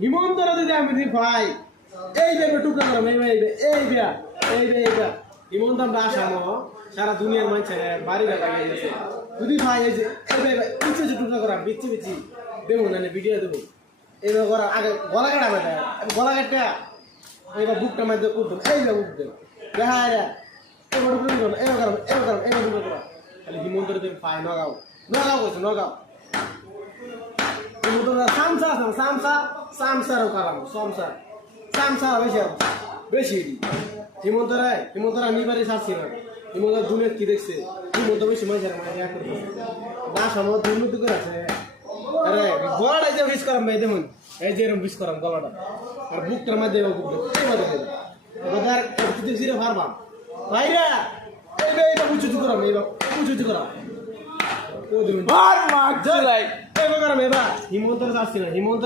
হিমন্তরা যদি আমি দি ভাই এই যে টুকরা করম এই হিমন্ত আমরা আসামো সারা দুনিয়ার মানুষের বাড়ি লাগিয়ে গেছে যদি ভাই এই যে কিছু টুকরা করা বিচ্ছি দেবো না ভিডিও দেবো এইভাবে করা আগে গলা কাটা বেটা গলা কাটা এইবার বুকটা মাঝে করতাম এইভাবে বুক দেবো দেখা এবার টুকরা করো এবার টুকরা করা খালি হিমন্তরা দেবে পায় নগাও করছে নগাও সামসারও কারাম সামসা বেশি হিমন্তরা নিবারে ছাড়ছি না হিমন্তরা দুনিয়া কি দেখছে হিমন্ত বেশি মানুষের না সময় দুর্নীতি করে আছে আরে গলাটা যে বিষ করাম ভাই দেখুন এই যে এরকম বিষ করাম গলাটা আর বুকটার মধ্যে জিরে ফারবাম ভাইরা এইটা উঁচু করাম উঁচু করাম হিমন্ত ছাড়ছি না হিমন্ত